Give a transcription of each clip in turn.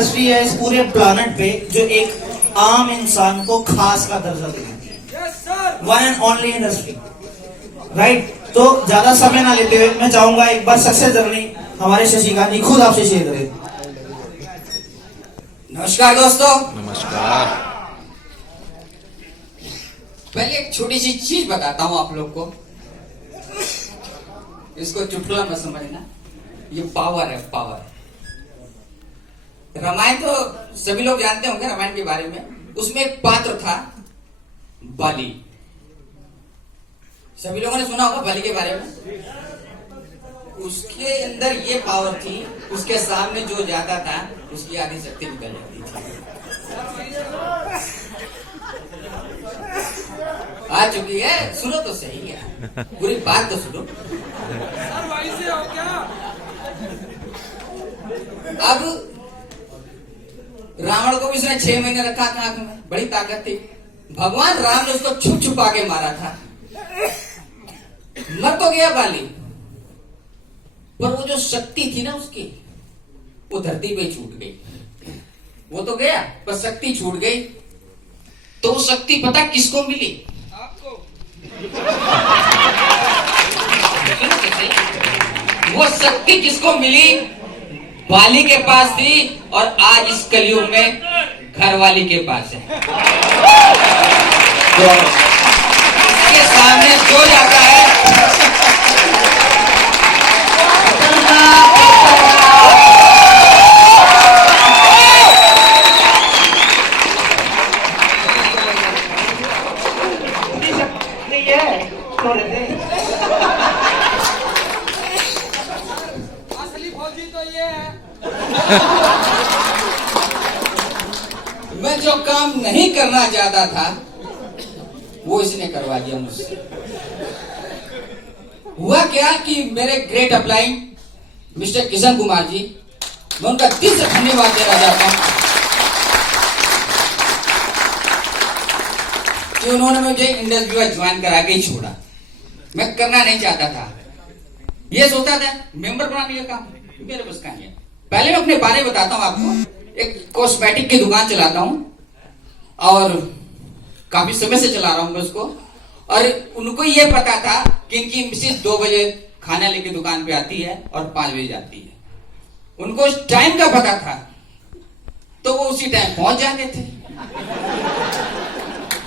Industry है इस पूरे प्लानट पे जो एक आम इंसान को खास का दर्जा देती है, one and only industry, right. तो ज्यादा समय ना लेते हुए मैं चाहूंगा एक बार सक्सेस जर्नी हमारे शशिकांत जी खुद आपसे शेयर करें। नमस्कार दोस्तों। नमस्कार। पहले एक छोटी सी चीज बताता हूं आप लोग को, इसको चुटकुला मत समझना, ये पावर है, पावर। रामायण तो सभी लोग जानते होंगे रामायण के बारे में। उसमें एक पात्र था बलि, सभी लोगों ने सुना होगा बलि के बारे में। उसके अंदर ये पावर थी, उसके सामने जो जाता था उसकी आधी शक्ति निकल जाती थी। आ चुकी है, सुनो तो सही है, पूरी बात तो सुनो। अब रावण को भी उसने 6 महीने रखा था आंख में, बड़ी ताकत थी। भगवान राम ने उसको छुप छुपा के मारा था। मर तो गया बाली, पर वो जो शक्ति थी ना उसकी, वो धरती पे छूट गई। वो तो गया पर शक्ति छूट गई। तो वो शक्ति पता किसको मिली? आपको। वो शक्ति किसको मिली? बाली के पास थी, और आज इस कलयुग में घरवाली के पास है। तो इसके सामने जो जाता है असली फौजी तो ये है। मैं जो काम नहीं करना चाहता था वो इसने करवा दिया मुझसे। हुआ क्या कि मेरे great upline mister Kishan Kumar ji, मैं उनका दिल से धन्यवाद देना चाहता हूं कि उन्होंने मुझे इंडस्ट्री में ज्वाइन करा के ही छोड़ा। मैं करना नहीं चाहता था, ये सोचता था मेंबर बनाने का काम मेरे बस का नहीं है। पहले मैं अपने बारे में बताता हूं आपको। एक कॉस्मेटिक की दुकान चलाता हूं और काफी समय से चला रहा हूं मैं उसको। और उनको ये पता था कि इनकी मिसेज 2 बजे खाना लेके दुकान पे आती है और 5 बजे जाती है। उनको उस टाइम का पता था, तो वो उसी टाइम पहुंच जाते थे।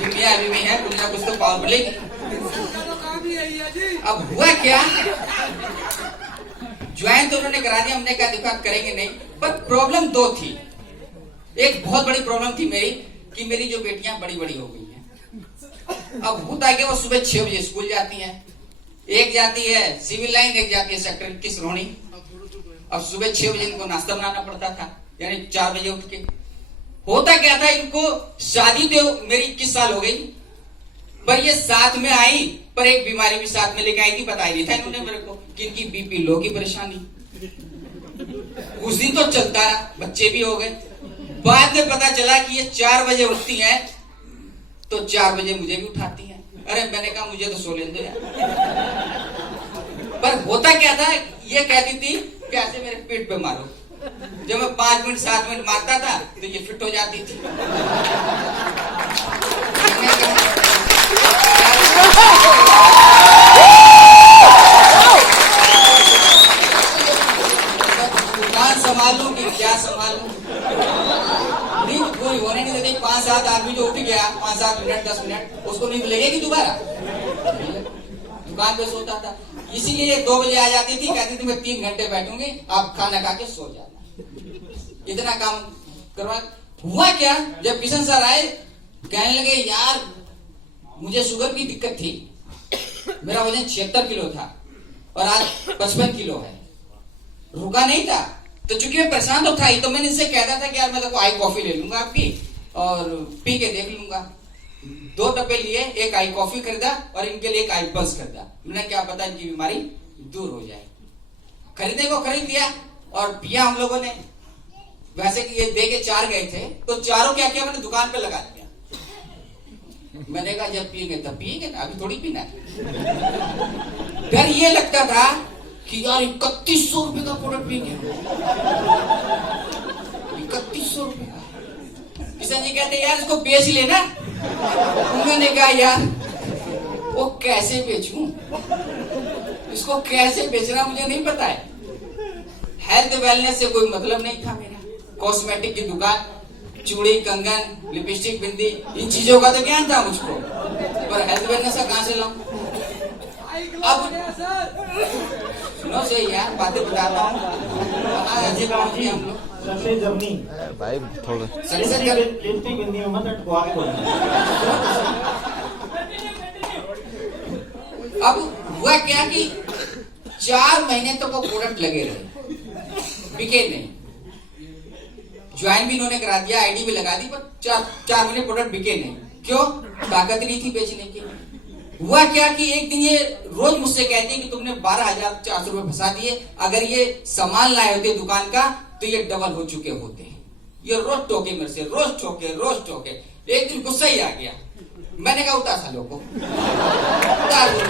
दुनिया अभी भी है, कुछ ना कुछ तो पावर मिलेगी। अब हुआ क्या, ज्वाइन तो उन्होंने करा दिया, हमने कहा दुकान करेंगे नहीं। पर प्रॉब्लम 2 थी। एक बहुत बड़ी प्रॉब्लम थी मेरी कि मेरी जो बेटियां बड़ी बड़ी हो गई हैं। अब होता है कि वो सुबह 6 बजे स्कूल जाती हैं। एक जाती है सिविल लाइन, एक जाती है सेक्टर 21 रोहिणी। अब सुबह 6 बजे इनको नाश्ता बनाना पड़ता था, यानी 4 बजे उठ के। होता क्या था, इनको शादी तो मेरी 21 साल हो गई, पर ये साथ में आई, पर एक बीमारी भी साथ में लेके आई थी। बताई नहीं था इन्होंने मेरे को कि इनकी बीपी लो की परेशानी। उस दिन तो चलता रहा, बच्चे भी हो गए। बाद में पता चला कि ये 4 बजे उठती हैं, तो 4 बजे मुझे भी उठाती हैं। अरे मैंने कहा मुझे तो सो लेने दो यार। पर होता क्या था, ये कहती थी कि ऐसे मेरे पेट पे मारो। जब मैं 5 मिनट 7 मिनट मारता था तो ये फिट हो जाती थी। दुकान संभालूं कि क्या संभालूं, नींद पूरी होने नहीं देती। 5-7 आदमी जो उठ गया 5-7 मिनट 10 मिनट, उसको नींद लगेगी दोबारा? दुकान पे सोता था, इसीलिए 2 बजे आ जाती थी, कहती थी मैं 3 घंटे बैठूंगी, आप खाना खा के सो जाना। इतना काम करवा। हुआ क्या, जब किशन सर आए, कहने लगे यार मुझे शुगर की दिक्कत थी, मेरा वजन 76 किलो था और आज 55 किलो है। रुका नहीं था, तो चूंकि मैं परेशान तो था ही, तो मैंने इनसे कहता था कि यार मैं तो आई कॉफी ले लूंगा आपकी और पी के देख लूंगा। 2 डब्बे लिए, एक आई कॉफी खरीदा और इनके लिए एक आई पल्स खरीदा। मैंने क्या पता इनकी बीमारी दूर हो जाए। खरीदने को खरीद लिया और पिया हम लोगों ने। वैसे कि ये दे के 4 गए थे, तो चारों क्या किया, मैंने दुकान पे लगा दिया। मैंने कहा जब पिएंगे तब पिएंगे ना, अभी थोड़ी पीना। डर ये लगता था कि यार 3100 रुपए का प्रोडक्ट पिएंगे, 3100 रुपए का। किशन जी कहते यार इसको बेच लेना। उन्होंने कहा यार वो कैसे बेचूं, इसको कैसे बेचना मुझे नहीं पता है। हेल्थ वेलनेस से कोई मतलब नहीं था मेरा। कॉस्मेटिक की दुकान, चूड़ी, कंगन, लिपस्टिक, बिंदी, इन चीजों का तो ज्ञान था मुझको, पर हेल्थ वेलनेस का कहां से लाऊं? अब सुनो सही यार, बातें बताता हूँ। जी काम जी, सबसे जर्नी भाई थोड़ा सक्सेस कर। लिपस्टिक बिंदी में मत अटकवा के बोलना। अब हुआ क्या कि 4 महीने तक वो प्रोडक्ट लगे रहे, बिके नहीं। ज्वाइन भी इन्होंने करा दिया, आईडी भी लगा दी, पर 4 महीने प्रोडक्ट बिके नहीं। क्यों? ताकत नहीं थी बेचने की। हुआ क्या कि एक दिन ये रोज मुझसे कहते हैं कि तुमने 12,400 रुपए फंसा दिए, अगर ये सामान लाए होते दुकान का तो ये डबल हो चुके होते। ये रोज टोके मेरे से, रोज टोके। एक दिन गुस्सा ही आ गया, मैंने कहा उतार सालों को, उतार दो।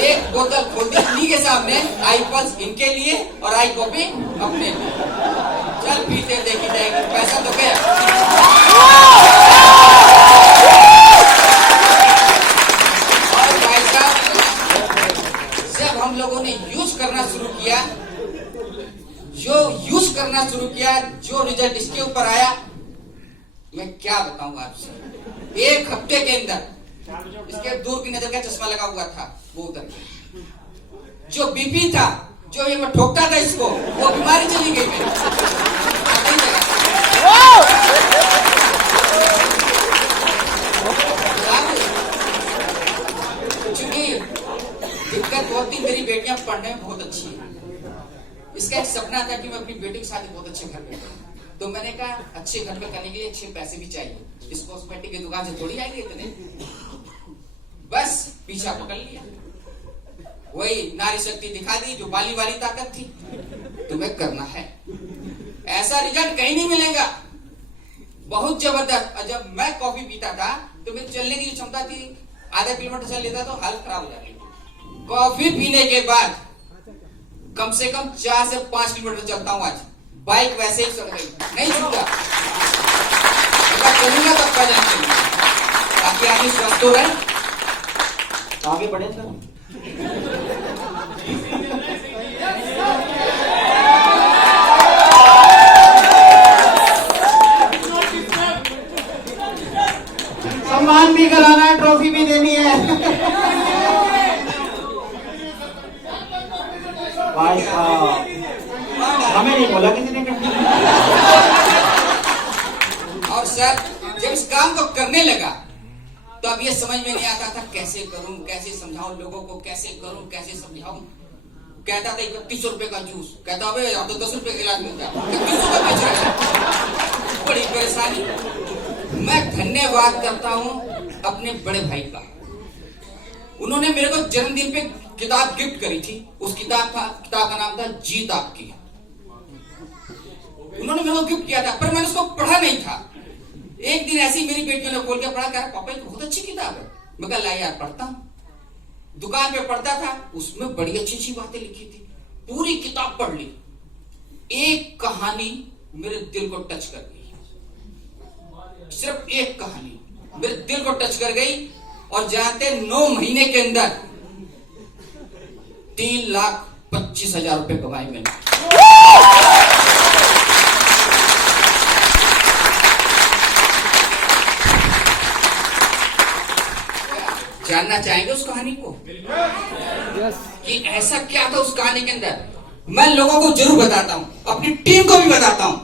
एक बोतल खोल दी इन्हीं के सामने, आई पल्स इनके लिए और आई कॉफी अपने लिए। चल पीते देखी जाएगी, पैसा तो गया। हम लोगों ने यूज करना शुरू किया, जो रिजल्ट इसके ऊपर आया, मैं क्या बताऊं आपसे। 1 हफ्ते के अंदर इसके दूर की नजर का चश्मा लगा हुआ था वो उतर गया। जो बीपी था, जो ये मैं ठोकता था इसको, वो बीमारी चली गई मेरी। दिक्कत बहुत थी, मेरी बेटियां पढ़ने में बहुत अच्छी है। इसका एक सपना था कि मैं अपनी बेटी की शादी बहुत अच्छे घर में करूं। तो मैंने कहा अच्छे घर में करने के लिए अच्छे पैसे भी चाहिए। इस कॉस्मेटिक की दुकान से थोड़ी आएंगे इतने। बस पीछा पकड़ लिया, वही नारी शक्ति दिखा दी, जो बाली वाली ताकत थी। तुम्हें करना है, ऐसा रिजल्ट कहीं नहीं मिलेगा, बहुत जबरदस्त। और जब मैं कॉफी पीता था तो मेरी चलने की क्षमता थी, आधा किलोमीटर चल लेता तो हालत खराब हो जाती। कॉफी पीने के बाद कम से कम 4 से 5 किलोमीटर चलता हूं आज। बाइक वैसे ही चल गई, नहीं छूटा। चलूंगा तो पैदल चलूंगा, ताकि आदमी स्वस्थ हो रहे। आगे बढ़े सर। सम्मान भी कराना है, ट्रॉफी भी देनी है। भाई साहब, हमें नहीं बोला किसी ने। और सर जब इस काम को करने लगा तो अब ये समझ में नहीं आता था कैसे करूं, कैसे समझाऊं लोगों को, कैसे करूं, कैसे समझाऊं। कहता था 3100 रुपए का जूस, कहता अबे यहाँ तो 10 रुपए गिलास मिलता है, 3100 का बेच रहा है। बड़ी परेशानी। मैं धन्यवाद करता हूं अपने बड़े भाई का। उन्होंने मेरे को जन्मदिन पे किताब गिफ्ट करी थी। उस किताब का नाम था जीत आपकी। उन्होंने मेरे को गिफ्ट किया था, पर मैंने उसको पढ़ा नहीं था। एक दिन ऐसी मेरी बेटियों ने खोल के पढ़ा, कहा पापा ये तो बहुत अच्छी किताब है। मैं कहा ला यार पढ़ता हूं। दुकान पे पढ़ता था, उसमें बड़ी अच्छी अच्छी बातें लिखी थी। पूरी किताब पढ़ ली। एक कहानी मेरे दिल को टच कर गई, सिर्फ एक कहानी मेरे दिल को टच कर गई। और जानते 9 महीने के अंदर 3,25,000 रुपए कमाए मैंने। जानना चाहेंगे उस कहानी को कि ऐसा क्या था उस कहानी के अंदर? मैं लोगों को जरूर बताता हूं, अपनी टीम को भी बताता हूं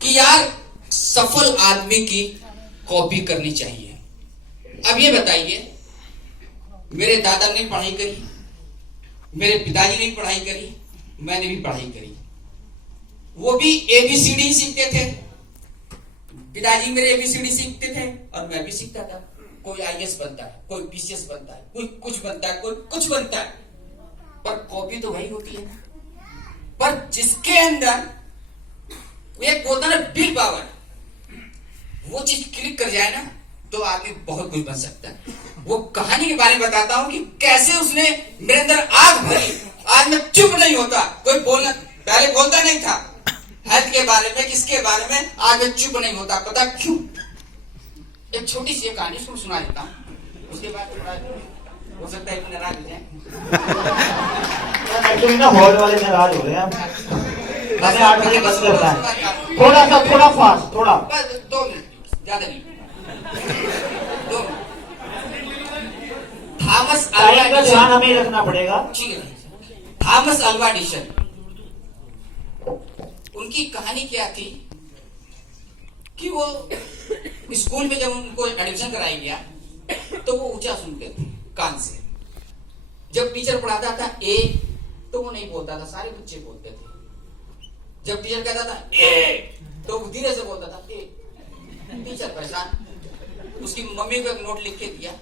कि यार सफल आदमी की कॉपी करनी चाहिए। अब ये बताइए, मेरे दादा ने पढ़ाई करी, मेरे पिताजी ने पढ़ाई करी, मैंने भी पढ़ाई करी। वो भी ABCD सीखते थे। पिताजी मेरे ABCD सीखते थे और मैं भी सीखता था। कोई IAS बनता है, कोई PCS बनता है, कोई कुछ बनता है, कोई कुछ बनता है, पर कॉपी तो वही होती है ना। पर जिसके अंदर एक बोलता ना विल पावर, वो चीज क्लिक कर जाए ना तो आदमी बहुत कुछ बन सकता है। वो कहानी के बारे में बताता हूं कि कैसे उसने मेरे अंदर आग भरी। आज मैं चुप नहीं होता, कोई बोलना, पहले बोलता नहीं था, हेल्थ के बारे में, किसके बारे में आज मैं चुप नहीं होता। पता क्यों? एक छोटी सी कहानी उसको सुना देता हूँ, उसके बाद हो सकता है नाराज हो जाए। एक्चुअली ना हॉल वाले नाराज हो रहे हैं। हमें 8 बजे बस करना है। थोड़ा फास्ट, थोड़ा बस 2 मिनट, ज्यादा नहीं, 2 मिनट। थॉमस अल्वा टाइम का ध्यान हमें रखना पड़ेगा। ठीक है। थॉमस अल्वा एडिसन, उनकी कहानी क्या थी कि वो स्कूल में जब उनको एडमिशन कराया गया तो वो ऊंचा सुनते थे कान से। जब टीचर पढ़ाता था ए तो वो नहीं बोलता था, सारे बच्चे बोलते थे। जब टीचर कहता था ए तो वो धीरे से बोलता था ए। टीचर परेशान, उसकी मम्मी को एक नोट लिख के दिया,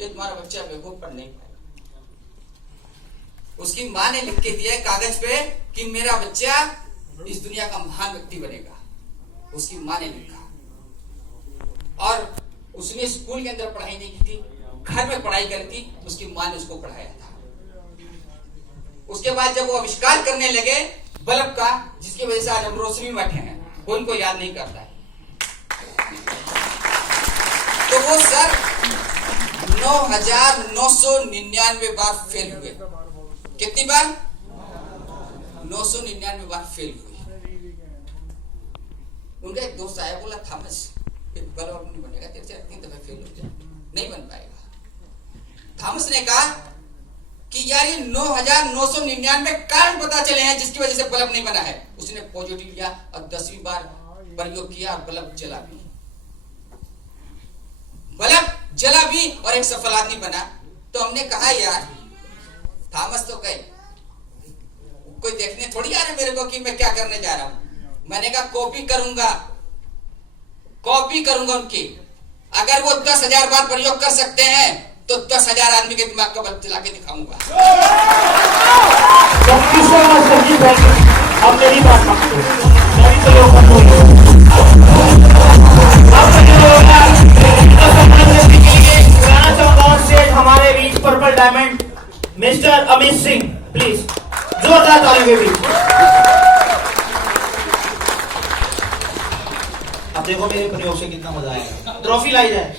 ये तुम्हारा बच्चा बेवकूफ पढ़ नहीं पाएगा। उसकी माँ ने लिख के दिया कागज पे कि मेरा बच्चा इस दुनिया का महान व्यक्ति बनेगा। उसकी माँ ने लिखा, और उसने स्कूल के अंदर पढ़ाई नहीं की थी, घर में पढ़ाई करी थी, उसकी माँ ने उसको पढ़ाया था। उसके बाद जब वो आविष्कार करने लगे बल्ब का, जिसकी वजह से आज हम रोशनी में बैठे हैं, वो उनको याद नहीं करता है। तो वो सर 9,999 बार फेल हुए। कितनी बार? 999 बार फेल हुए। उनका एक दोस्त आया, बोला थॉमस बल्ब नहीं बनेगा, तेरे से 3 दफे फेल हो जाए, नहीं बन पाएगा। थॉमस ने कहा कि यार ये 9,999 कारण पता चले हैं जिसकी वजह से बल्ब नहीं बना है। उसने पॉजिटिव लिया और 10वीं बार प्रयोग किया और बल्ब जला भी। बल्ब जला भी और एक सफल आदमी बना। तो हमने कहा यार थॉमस तो गए, कोई देखने थोड़ी आ रहे मेरे को कि मैं क्या करने जा रहा हूं। मैंने कहा कॉपी करूंगा उनकी। अगर वो 10,000 बार प्रयोग कर सकते हैं तो 10,000 आदमी के दिमाग का बल्ब जला के दिखाऊंगा। अब मेरी बात मानो, मैं भी प्रयोग करूंगा। हमारे बीच purple diamond mister Amit Singh, please जोरदार तालियों के बीच। अब देखो मेरे प्रयोग से कितना मजा आएगा। ट्रॉफी लाई जाए।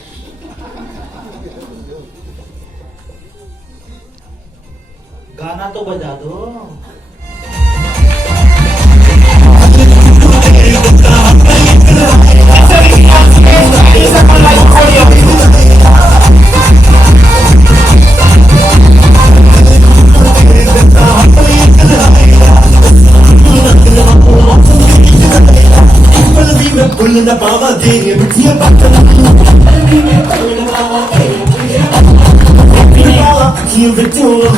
गाना तो बजा दो। बाबा दे बिटिया बटना ये बिटिया